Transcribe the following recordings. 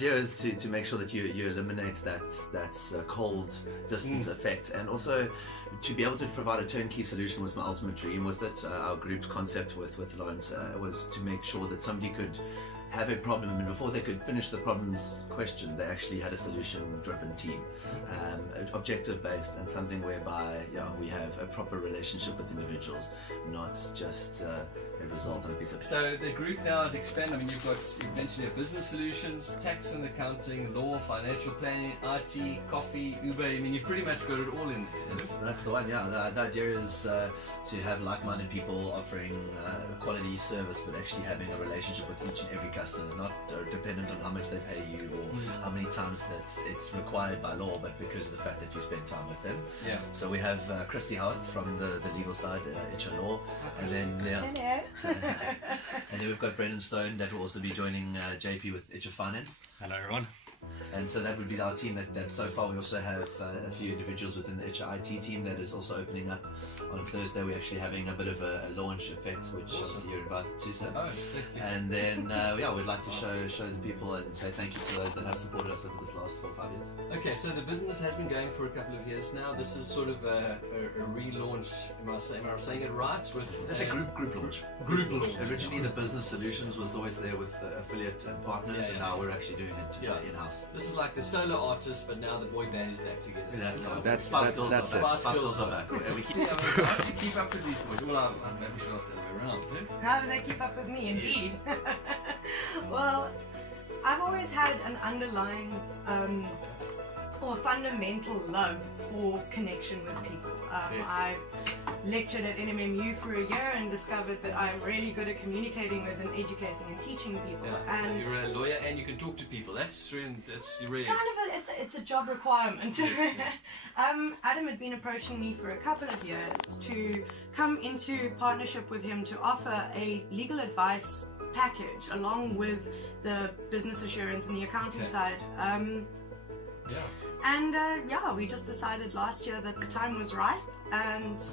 The idea is to make sure that you eliminate that cold distance effect, and also to be able to provide a turnkey solution was my ultimate dream with it. Our group concept with Lawrence was to make sure that somebody could have a problem, and before they could finish the problem's question, they actually had a solution-driven team, objective-based, and something whereby we have a proper relationship with individuals, not just a result on a piece of paper. So the group now has expanded. I mean, you've mentioned your business solutions, tax and accounting, law, financial planning, IT, coffee, Uber. I mean, you pretty much got it all in there. That's the one, yeah. The idea is to have like-minded people offering a quality service, but actually having a relationship with each and every customer, not dependent on how much they pay you or how many times that it's required by law, but because of the fact that you spend time with them. Yeah. So we have Christy Howard from the legal side, ITSHE Law, and then Hello. and then we've got Brendan Stone that will also be joining JP with ITSHE Finance. Hello everyone. And so that would be our team that so far. We also have a few individuals within the ITSHE IT team that is also opening up. On Thursday we're actually having a bit of a launch effect, which obviously you're invited to, sir. Oh, thank you. And then we'd like to show the people and say thank you to those that have supported us over this last 4 or 5 years. Okay, so the business has been going for a couple of years now. This is sort of a relaunch. Am I saying it right? It's a group launch. Group launch. Originally the business solutions was always there with affiliate and partners, and now we're actually doing it in-house. This is like the solo artist, but now the boy band is back together. That's Spice Girls are back. We keep how do you keep up with these boys? Well, I'm maybe sure I'll stay around. How do they keep up with me? Indeed. Well, I've always had an underlying or fundamental love for connection with people. I lectured at NMMU for a year and discovered that I'm really good at communicating with and educating and teaching people. Yeah, and so you're a lawyer and you can talk to people. That's really it's a job requirement. Adam had been approaching me for a couple of years to come into partnership with him to offer a legal advice package along with the business assurance and the accounting side. And we just decided last year that the time was right and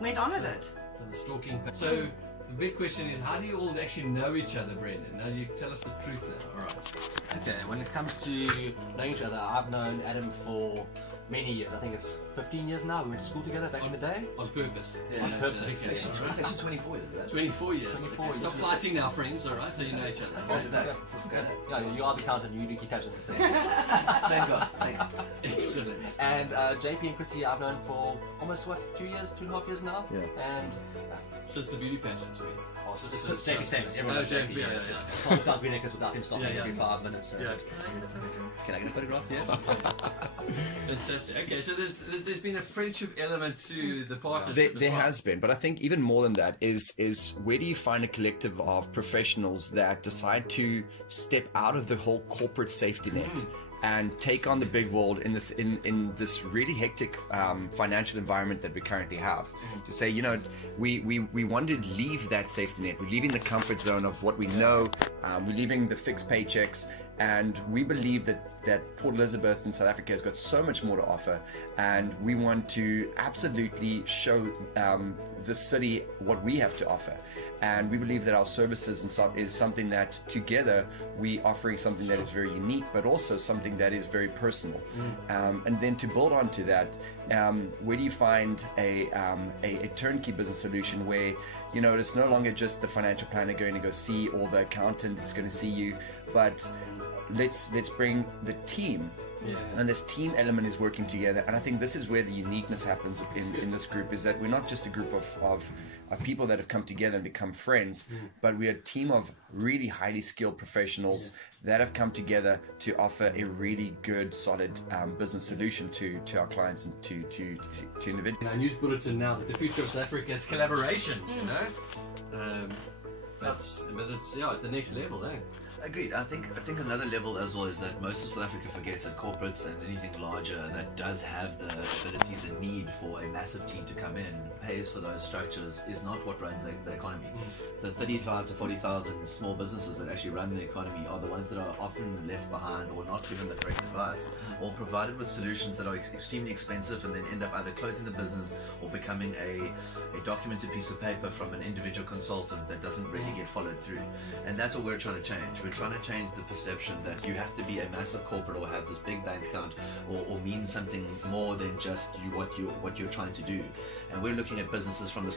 went on with it. So the stalking. So the big question is, how do you all actually know each other, Brendan? Now you tell us the truth now. All right. Okay, when it comes to knowing each other, I've known Adam for many years. I think it's 15 years now. We went to school together back in the day. On purpose. On purpose. It's actually 24 years. 24 years. Stop fighting now, friends. All right, so you know each other. Yeah, you are the accountant. You do keep tabs on these things. Thank God. Excellent. And JP and Chrissy, I've known for almost 2.5 years now. Yeah. And since the beauty pageant, since JP's famous. Everyone knows JP. Can't without Green Acres without him stopping every 5 minutes. So. Can I get a photograph? Yes. Fantastic. Okay, so there's been a friendship element to the partnership. There has been, but I think even more than that is where do you find a collective of professionals that decide to step out of the whole corporate safety net and take on the big world in this really hectic financial environment that we currently have. To say, we want to leave that safety net. We're leaving the comfort zone of what we know. We're leaving the fixed paychecks. And we believe that Port Elizabeth in South Africa has got so much more to offer, and we want to absolutely show the city what we have to offer. And we believe that our services is something that together we offering something that is very unique, but also something that is very personal. And then to build on to that, where do you find a turnkey business solution where it's no longer just the financial planner going to go see, or the accountant is going to see you, but let's bring the team, and this team element is working together. And I think this is where the uniqueness happens in this group, is that we're not just a group of people that have come together and become friends, but we're a team of really highly skilled professionals that have come together to offer a really good, solid business solution to our clients and to individuals. In our news bulletin now that the future of South Africa is collaborations, but it's at the next level, eh? Agreed. I think another level as well is that most of South Africa forgets that corporates and anything larger that does have the abilities and need for a massive team to come in, pays for those structures, is not what runs the economy. The 35 to 40,000 small businesses that actually run the economy are the ones that are often left behind, or not given the correct advice, or provided with solutions that are extremely expensive and then end up either closing the business or becoming a documented piece of paper from an individual consultant that doesn't really get followed through. And that's what we're trying to change. We're trying to change the perception that you have to be a massive corporate or have this big bank account or mean something more than just what you're trying to do. And we're looking at businesses from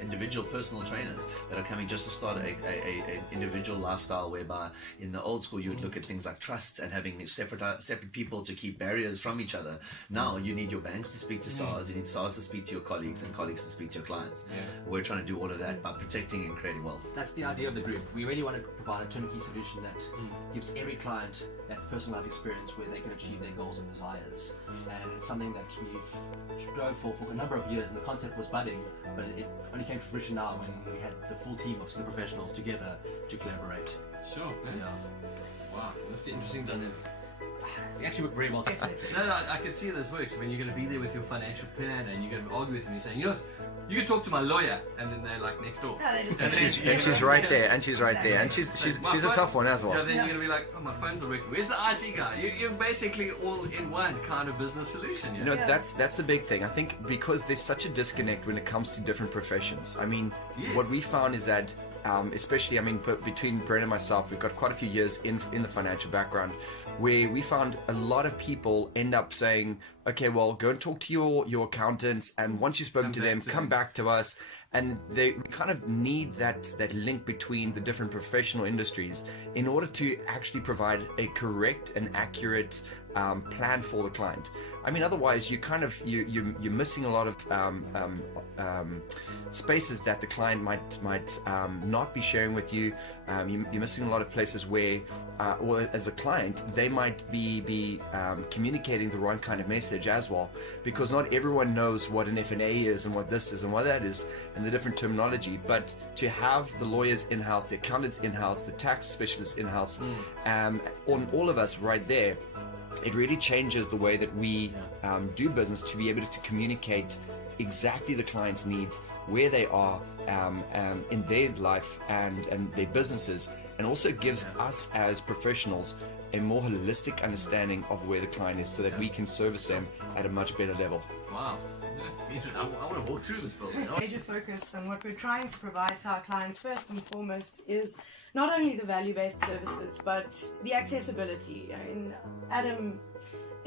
individual personal trainers that are coming just to start a individual lifestyle, whereby in the old school you would look at things like trusts and having separate people to keep barriers from each other. Now you need your banks to speak to SARS, you need SARS to speak to your colleagues, and colleagues to speak to your clients. We're trying to do all of that by protecting and creating wealth. That's the idea of the group. We really want to provide a turnkey solution that gives every client that personalized experience where they can achieve their goals and desires. And it's something that we've strove for a number of years, and the concept was budding, but it only came to fruition now when we had the full team of skill professionals together to collaborate. Sure. Yeah. Wow, that's interesting done in. We actually work very well together. No, I can see how this works. I mean, you're going to be there with your financial planner and you're going to argue with them. You say, you know what, you can talk to my lawyer, and then they're like next door. And she's right there, and she's a tough one as well. Yeah, then you're going to be like, oh, my phone's not working. Where's the IT guy? You're basically all in one kind of business solution. You know, that's the big thing. I think because there's such a disconnect when it comes to different professions. I mean, what we found is that especially, I mean, between Brent and myself, we've got quite a few years in the financial background, where we found a lot of people end up saying, okay, well, go and talk to your accountants, and once you've spoken to them, come back to us. And we kind of need that link between the different professional industries in order to actually provide a correct and accurate plan for the client. I mean, otherwise you're missing a lot of spaces that the client might not be sharing with you. You're missing a lot of places where, or as a client, they might be communicating the wrong kind of message as well, because not everyone knows what an F&A is and what this is and what that is, and the different terminology. But to have the lawyers in-house, the accountants in-house, the tax specialists in-house, on all of us right there, it really changes the way that we do business, to be able to communicate exactly the client's needs, where they are in their life and their businesses, and also gives us as professionals a more holistic understanding of where the client is, so that we can service them at a much better level. Wow. I want to walk through this building. Major focus and what we're trying to provide to our clients first and foremost is not only the value-based services, but the accessibility. I mean, Adam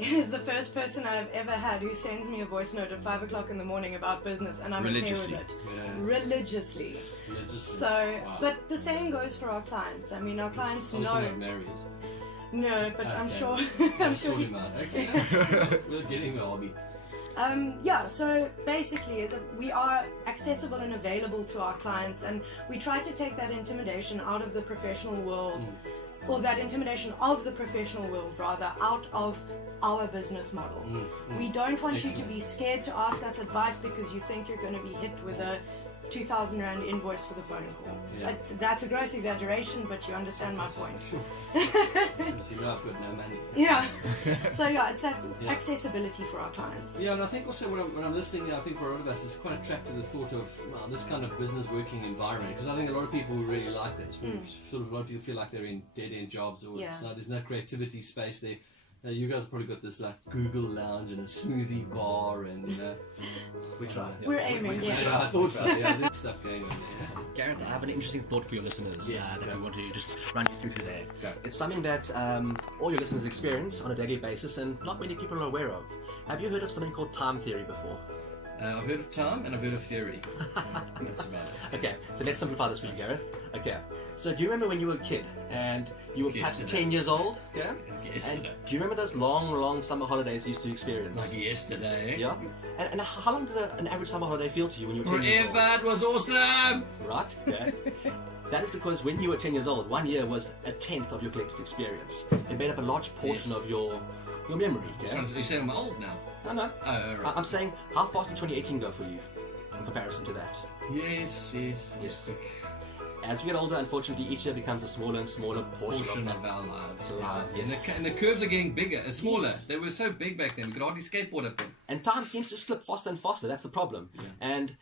is the first person I've ever had who sends me a voice note at 5 o'clock in the morning about business, and I'm okay with it. Religiously. So, wow. But the same goes for our clients. I mean, our clients know. Not married. No, but okay. I'm sure. Okay, we're getting the hobby. So basically we are accessible and available to our clients, and we try to take that intimidation out of the professional world, or that intimidation of the professional world rather, out of our business model. We don't want you to be scared to ask us advice because you think you're going to be hit with a 2,000 Rand invoice for the phone call. That's a gross exaggeration, but you understand my point. Because you know I've got no money. So it's that accessibility for our clients. Yeah, and I think also when I'm listening, I think for a lot of us, it's quite attracted to the thought of this kind of business working environment, because I think a lot of people really like this. Sort of a lot of people feel like they're in dead-end jobs, or there's no creativity space there. You guys have probably got this like Google Lounge and a smoothie bar, and we try. We're aiming, yes. I thought so. There's stuff going on there. Gareth, I have an interesting thought for your listeners that we want to just run you through today. Go. It's something that all your listeners experience on a daily basis, and not many people are aware of. Have you heard of something called time theory before? I've heard of time and I've heard of theory. That's about it. Okay, so let's simplify this for you, Gareth. Okay, so do you remember when you were a kid and you were perhaps 10 years old? Yeah. Yesterday. And do you remember those long summer holidays you used to experience? Like yesterday. Yeah. And how long did an average summer holiday feel to you when you were 10 years old? Forever, it was awesome! Right, okay. That is because when you were 10 years old, 1 year was a tenth of your collective experience. It made up a large portion of your memory. Yeah? So you're saying I'm old now? No. Oh, right. I'm saying, how fast did 2018 go for you in comparison to that? Yes. As we get older, unfortunately, each year becomes a smaller and smaller portion of our lives. Yes. And the curves are getting bigger and smaller. Yes. They were so big back then, we could hardly skateboard up them. And time seems to slip faster and faster. That's the problem. Yeah. And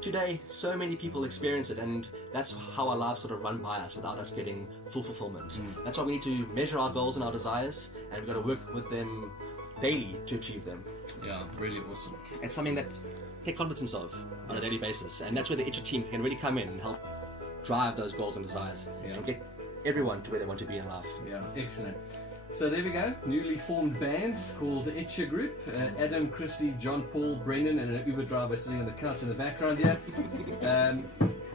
today, so many people experience it, and that's how our lives sort of run by us without us getting full fulfillment. That's why we need to measure our goals and our desires, and we've got to work with them daily to achieve them. Yeah, really awesome. It's something that take cognizance of on a daily basis, and that's where the ITSHE team can really come in and help drive those goals and desires and get everyone to where they want to be in life. Yeah, excellent. So there we go, newly formed band called the ITSHE Group. Adam, Christy, John, Paul, Brendan, and an Uber driver sitting on the couch in the background here.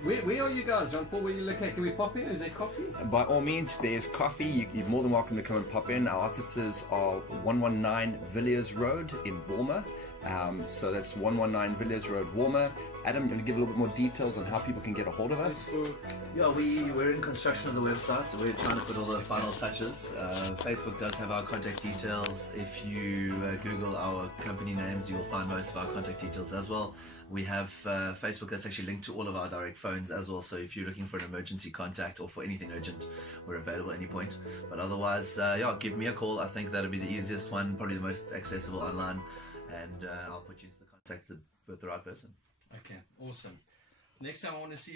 Where are you guys, John Paul? Where you look at? Can we pop in? Is there coffee? By all means, there's coffee. You're more than welcome to come and pop in. Our offices are 119 Villiers Road in Walmer. So that's 119 Villiers Road, Walmer. Adam, you want to give a little bit more details on how people can get a hold of us? Yeah, we're in construction of the website, so we're trying to put all the final touches. Facebook does have our contact details. If you Google our company names, you'll find most of our contact details as well. We have Facebook that's actually linked to all of our direct phones as well, so if you're looking for an emergency contact or for anything urgent, we're available at any point. But otherwise, yeah, give me a call. I think that'll be the easiest one, probably the most accessible online, and I'll put you into the contact with the right person. Okay, awesome. Next time I want to see